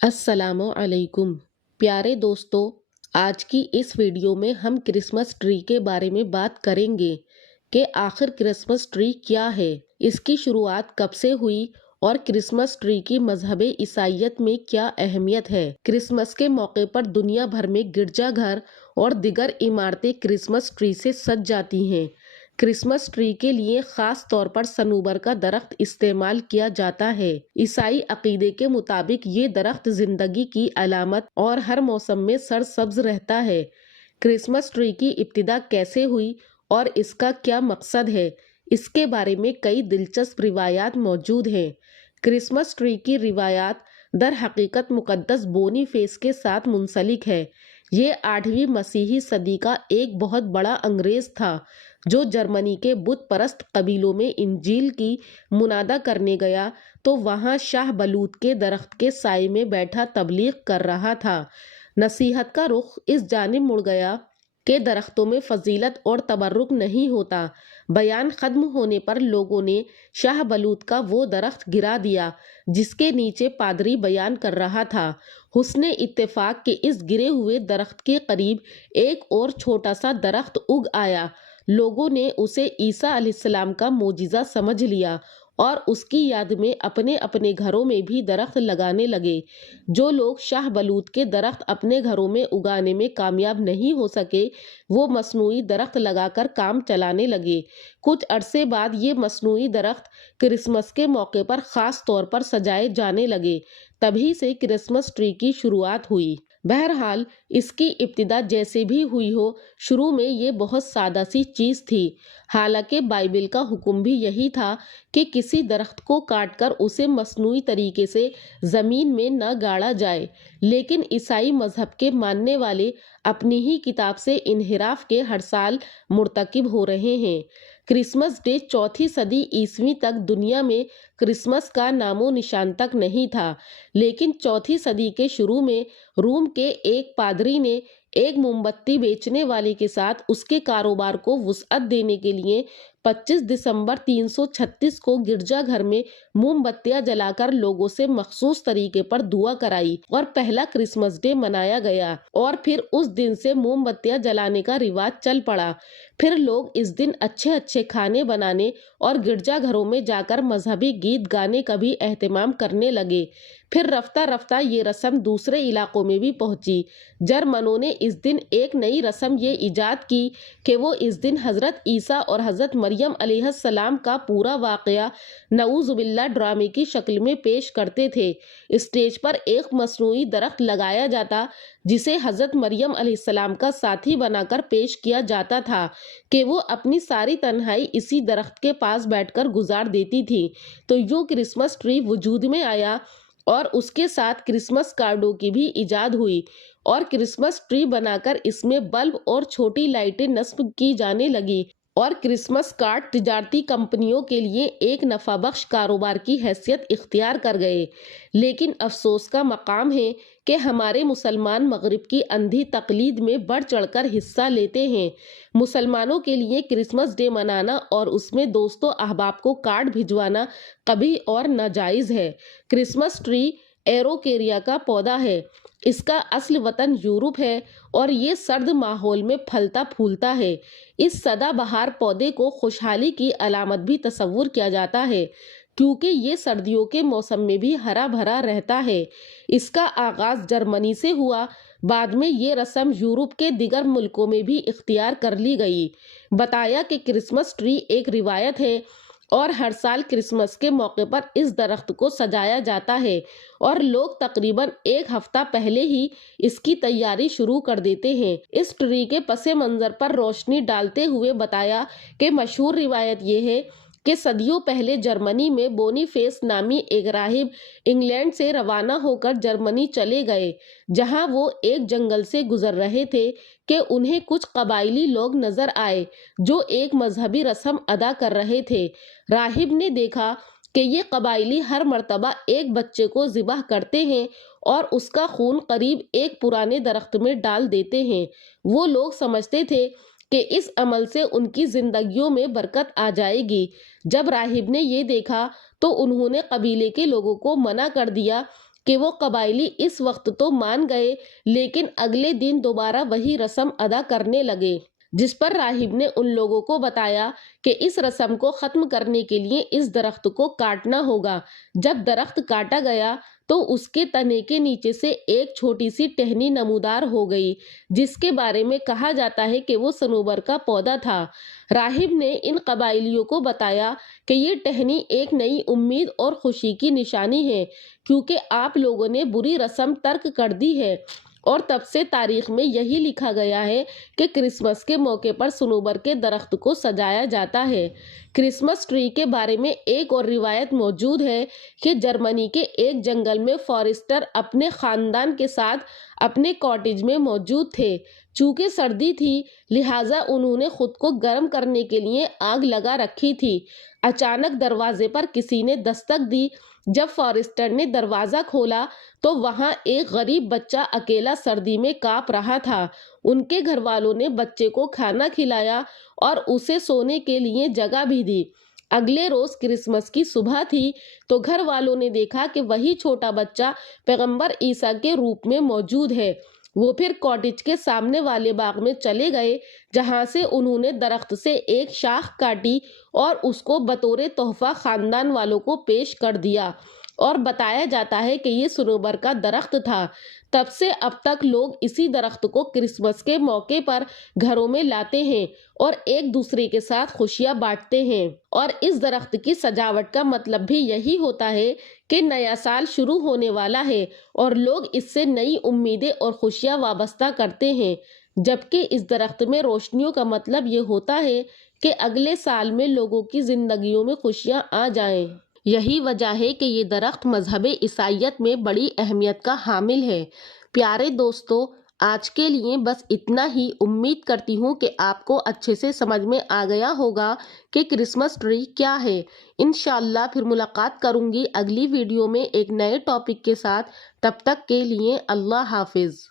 अस्सलामु अलैकुम। प्यारे दोस्तों, आज की इस वीडियो में हम क्रिसमस ट्री के बारे में बात करेंगे कि आखिर क्रिसमस ट्री क्या है, इसकी शुरुआत कब से हुई और क्रिसमस ट्री की मजहबे ईसाइयत में क्या अहमियत है। क्रिसमस के मौके पर दुनिया भर में गिरजाघर और दिगर इमारतें क्रिसमस ट्री से सज जाती हैं। क्रिसमस ट्री के लिए खास तौर पर सनूबर का दरख्त इस्तेमाल किया जाता है। ईसाई अकीदे के मुताबिक ये दरख्त जिंदगी की अलामत और हर मौसम में सरसब्ज रहता है। क्रिसमस ट्री की इब्तिदा कैसे हुई और इसका क्या मकसद है, इसके बारे में कई दिलचस्प रिवायात मौजूद हैं। क्रिसमस ट्री की रिवायात दर हकीकत मुकद्दस बोनीफेस के साथ मुंसलिक है। ये 8वीं मसीही सदी का एक बहुत बड़ा अंग्रेज था जो जर्मनी के बुत परस्त कबीलों में इंजील की मुनादा करने गया तो वहां शाह बलूत के दरख्त के साए में बैठा तबलीग कर रहा था। नसीहत का रुख इस जानिब मुड़ गया कि दरख्तों में फजीलत और तबर्रुक नहीं होता। बयान खत्म होने पर लोगों ने शाह बलूत का वो दरख्त गिरा दिया जिसके नीचे पादरी बयान कर रहा था। हुस्ने इत्तेफाक के इस गिरे हुए दरख्त के करीब एक और छोटा सा दरख्त उग आया। लोगों ने उसे ईसा अलैहिस्सलाम का मोजिज़ा समझ लिया और उसकी याद में अपने अपने घरों में भी दरख्त लगाने लगे। जो लोग शाह बलूत के दरख्त अपने घरों में उगाने में कामयाब नहीं हो सके, वो मसनूई दरख्त लगाकर काम चलाने लगे। कुछ अरसे बाद ये मसनूई दरख्त क्रिसमस के मौके पर खास तौर पर सजाए जाने लगे। तभी से क्रिसमस ट्री की शुरुआत हुई। बहरहाल इसकी इब्तिदा जैसे भी हुई हो, शुरू में ये बहुत सादा सी चीज थी। हालांकि बाइबिल का हुक्म भी यही था कि किसी दरख्त को काटकर उसे मसनूई तरीके से जमीन में न गाड़ा जाए, लेकिन ईसाई मजहब के मानने वाले अपनी ही किताब से इनहिराफ के हर साल मुर्तकिब हो रहे हैं। क्रिसमस डे चौथी सदी ईस्वी तक दुनिया में क्रिसमस का नामो निशान तक नहीं था, लेकिन चौथी सदी के शुरू में रोम के एक पादरी ने एक मोमबत्ती बेचने वाले के साथ उसके कारोबार को वुसअत देने के लिए 25 दिसंबर 336 को गिरजाघर में मोमबत्तियां जलाकर लोगों से मखसूस तरीके पर दुआ कराई और पहला क्रिसमस डे मनाया गया। और फिर उस दिन से मोमबत्तियां जलाने का रिवाज चल पड़ा। फिर लोग इस दिन अच्छे अच्छे खाने बनाने और गिरजाघरों में जाकर मजहबी गीत गाने का भी एहतमाम करने लगे। फिर रफ्ता रफ्ता ये रस्म दूसरे इलाकों में भी पहुंची। जर्मनों ने इस दिन एक नई रस्म ये इजाद की कि वो इस दिन हजरत ईसा और हजरत मरियम अलैहिस्सलाम का पूरा वाकया नऊजुबिल्ला ड्रामे की शक्ल में पेश करते थे। स्टेज पर एक मसनूई दरख्त लगाया जाता जिसे हजरत मरियम अलैहिस्सलाम का साथी बनाकर पेश किया जाता था कि वो अपनी सारी तन्हाई इसी दरख्त के पास बैठकर गुजार देती थी। तो यूं क्रिसमस ट्री वजूद में आया और उसके साथ क्रिसमस कार्डों की भी इजाद हुई और क्रिसमस ट्री बनाकर इसमें बल्ब और छोटी लाइटें नस्ब की जाने लगी और क्रिसमस कार्ड तिजारती कंपनियों के लिए एक नफाबख्श कारोबार की हैसियत इख्तियार कर गए। लेकिन अफसोस का मकाम है कि हमारे मुसलमान मगरिब की अंधी तकलीद में बढ़ चढ़कर हिस्सा लेते हैं। मुसलमानों के लिए क्रिसमस डे मनाना और उसमें दोस्तों अहबाब को कार्ड भिजवाना कभी और नाजायज़ है। क्रिसमस ट्री एरोकेरिया का पौधा है। इसका असल वतन यूरोप है और ये सर्द माहौल में फलता फूलता है। इस सदाबहार पौधे को खुशहाली की अलामत भी तस्वुर किया जाता है क्योंकि ये सर्दियों के मौसम में भी हरा भरा रहता है। इसका आगाज जर्मनी से हुआ, बाद में ये रस्म यूरोप के दिगर मुल्कों में भी इख्तियार कर ली गई। बताया कि क्रिसमस ट्री एक रिवायत है और हर साल क्रिसमस के मौके पर इस दरख्त को सजाया जाता है और लोग तकरीबन एक हफ्ता पहले ही इसकी तैयारी शुरू कर देते हैं। इस ट्री के पसे मंजर पर रोशनी डालते हुए बताया कि मशहूर रिवायत ये है कि सदियों पहले जर्मनी में बोनीफेस नामी एक राहिब इंग्लैंड से रवाना होकर जर्मनी चले गए, जहां वो एक जंगल से गुजर रहे थे कि उन्हें कुछ कबायली लोग नजर आए जो एक मजहबी रस्म अदा कर रहे थे। राहिब ने देखा कि ये कबायली हर मर्तबा एक बच्चे को ज़िबह करते हैं और उसका खून करीब एक पुराने दरख्त में डाल देते हैं। वो लोग समझते थे कि इस अमल से उनकी जिंदगियों में बरकत आ जाएगी। जब राहिब ने ये देखा तो उन्होंने कबीले के लोगों को मना कर दिया کہ وہ قبائلی اس وقت تو مان گئے لیکن اگلے دن دوبارہ وہی رسم ادا کرنے لگے، جس پر راہب نے ان لوگوں کو بتایا کہ اس رسم کو ختم کرنے کے لیے اس درخت کو کاٹنا ہوگا۔ جب درخت کاٹا گیا تو اس کے تنے کے نیچے سے ایک چھوٹی سی ٹہنی نمودار ہو گئی، جس کے بارے میں کہا جاتا ہے کہ وہ صنوبر کا پودا تھا۔ راہب نے ان قبائلیوں کو بتایا کہ یہ ٹہنی ایک نئی امید اور خوشی کی نشانی ہے، کیونکہ آپ لوگوں نے بری رسم ترک کر دی ہے، اور تب سے تاریخ میں یہی لکھا گیا ہے کہ کرسمس کے موقع پر صنوبر کے درخت کو سجایا جاتا ہے۔ کرسمس ٹری کے بارے میں ایک اور روایت موجود ہے کہ جرمنی کے ایک جنگل میں فارسٹر اپنے خاندان کے ساتھ اپنے کاٹیج میں موجود تھے۔ چونکہ سردی تھی لہٰذا انہوں نے خود کو گرم کرنے کے لیے آگ لگا رکھی تھی۔ اچانک دروازے پر کسی نے دستک دی۔ جب فارسٹر نے دروازہ کھولا تو وہاں ایک غریب بچہ اکیلا سردی میں کانپ رہا تھا۔ ان کے گھر والوں نے بچے کو کھانا کھلایا اور اسے سونے کے لیے جگہ بھی دی۔ اگلے روز کرسمس کی صبح تھی تو گھر والوں نے دیکھا کہ وہی چھوٹا بچہ پیغمبر عیسیٰ کے روپ میں موجود ہے۔ وہ پھر کاٹیج کے سامنے والے باغ میں چلے گئے جہاں سے انہوں نے درخت سے ایک شاخ کاٹی اور اس کو بطور تحفہ خاندان والوں کو پیش کر دیا، اور بتایا جاتا ہے کہ یہ صنوبر کا درخت تھا۔ تب سے اب تک لوگ اسی درخت کو کرسمس کے موقع پر گھروں میں لاتے ہیں اور ایک دوسرے کے ساتھ خوشیاں بانٹتے ہیں، اور اس درخت کی سجاوٹ کا مطلب بھی یہی ہوتا ہے کہ نیا سال شروع ہونے والا ہے اور لوگ اس سے نئی امیدیں اور خوشیاں وابستہ کرتے ہیں، جبکہ اس درخت میں روشنیوں کا مطلب یہ ہوتا ہے کہ اگلے سال میں لوگوں کی زندگیوں میں خوشیاں آ جائیں۔ یہی وجہ ہے کہ یہ درخت مذہب عیسائیت میں بڑی اہمیت کا حامل ہے۔ پیارے دوستو، آج کے لیے بس اتنا ہی۔ امید کرتی ہوں کہ آپ کو اچھے سے سمجھ میں آ گیا ہوگا کہ کرسمس ٹری کیا ہے۔ انشاءاللہ پھر ملاقات کروں گی اگلی ویڈیو میں ایک نئے ٹاپک کے ساتھ۔ تب تک کے لیے اللہ حافظ۔